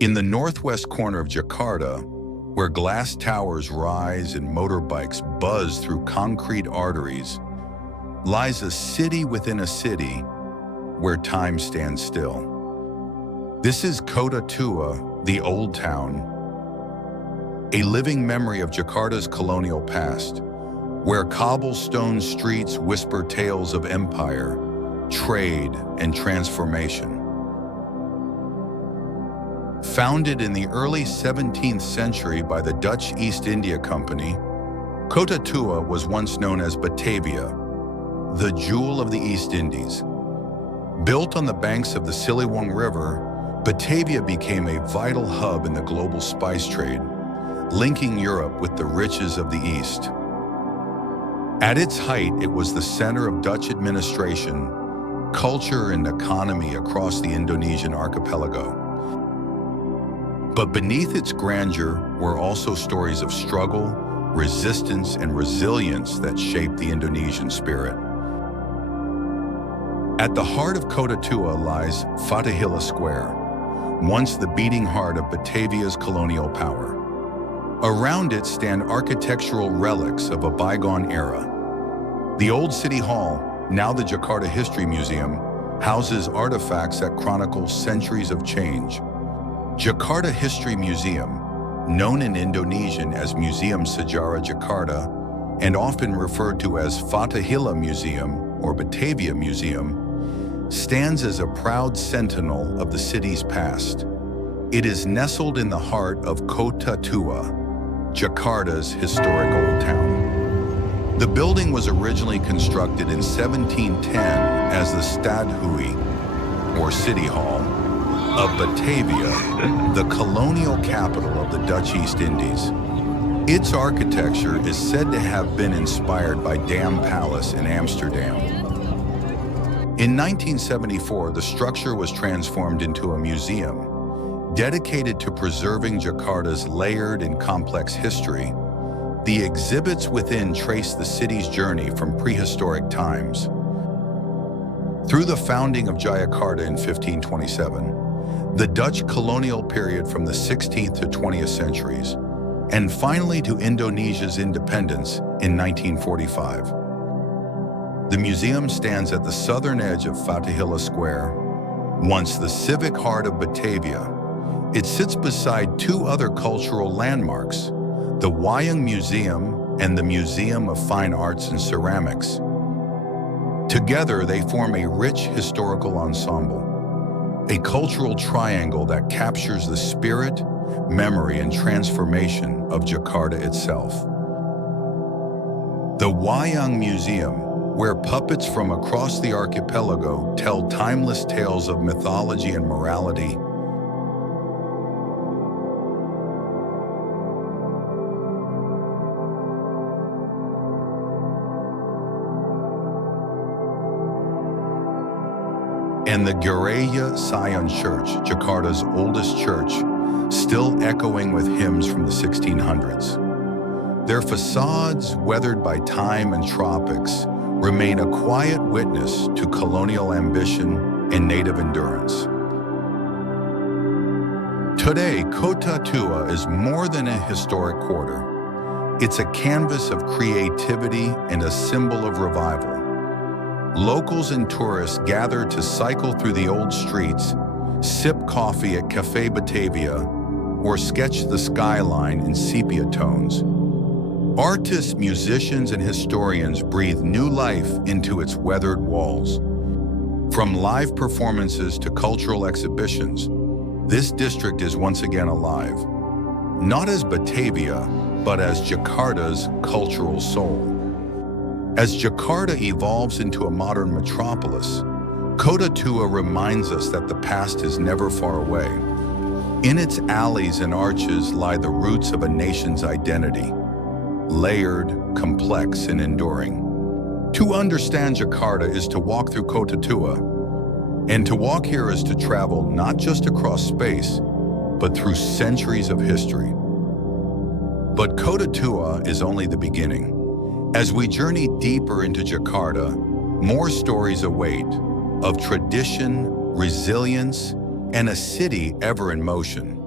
In the northwest corner of Jakarta, where glass towers rise and motorbikes buzz through concrete arteries, lies a city within a city where time stands still. This is Kota Tua, the Old Town, a living memory of Jakarta's colonial past, where cobblestone streets whisper tales of empire, trade, and transformation. Founded in the early 17th century by the Dutch East India Company, Kota Tua was once known as Batavia, the jewel of the East Indies. Built on the banks of the Siliwangi River, Batavia became a vital hub in the global spice trade, linking Europe with the riches of the East. At its height, it was the center of Dutch administration, culture, and economy across the Indonesian archipelago. But beneath its grandeur were also stories of struggle, resistance, and resilience that shaped the Indonesian spirit. At the heart of Kota Tua lies Fathahillah Square, once the beating heart of Batavia's colonial power. Around it stand architectural relics of a bygone era. The old City Hall, now the Jakarta History Museum, houses artifacts that chronicle centuries of change. Jakarta History Museum, known in Indonesian as Museum Sejarah Jakarta and often referred to as Fathahillah Museum or Batavia Museum, stands as a proud sentinel of the city's past. It is nestled in the heart of Kota Tua, Jakarta's historic old town. The building was originally constructed in 1710 as the Stadhuis, or City Hall, of Batavia, the colonial capital of the Dutch East Indies. Its architecture is said to have been inspired by Dam Palace in Amsterdam. In 1974, the structure was transformed into a museum dedicated to preserving Jakarta's layered and complex history. The exhibits within trace the city's journey from prehistoric times through the founding of Jayakarta in 1527, the Dutch colonial period from the 16th to 20th centuries, and finally to Indonesia's independence in 1945. The museum stands at the southern edge of Fathahillah Square, once the civic heart of Batavia. It sits beside two other cultural landmarks, the Wayang Museum and the Museum of Fine Arts and Ceramics. Together, they form a rich historical ensemble, a cultural triangle that captures the spirit, memory, and transformation of Jakarta itself. The Wayang Museum, where puppets from across the archipelago tell timeless tales of mythology and morality, and the Gereja Sion Church, Jakarta's oldest church, still echoing with hymns from the 1600s. Their facades, weathered by time and tropics, remain a quiet witness to colonial ambition and native endurance. Today, Kota Tua is more than a historic quarter. It's a canvas of creativity and a symbol of revival. Locals and tourists gather to cycle through the old streets, sip coffee at Cafe Batavia, or sketch the skyline in sepia tones. Artists, musicians, and historians breathe new life into its weathered walls. From live performances to cultural exhibitions, this district is once again alive, not as Batavia, but as Jakarta's cultural soul. As Jakarta evolves into a modern metropolis, Kota Tua reminds us that the past is never far away. In its alleys and arches lie the roots of a nation's identity, layered, complex, and enduring. To understand Jakarta is to walk through Kota Tua, and to walk here is to travel not just across space, but through centuries of history. But Kota Tua is only the beginning. As we journey deeper into Jakarta, more stories await of tradition, resilience, and a city ever in motion.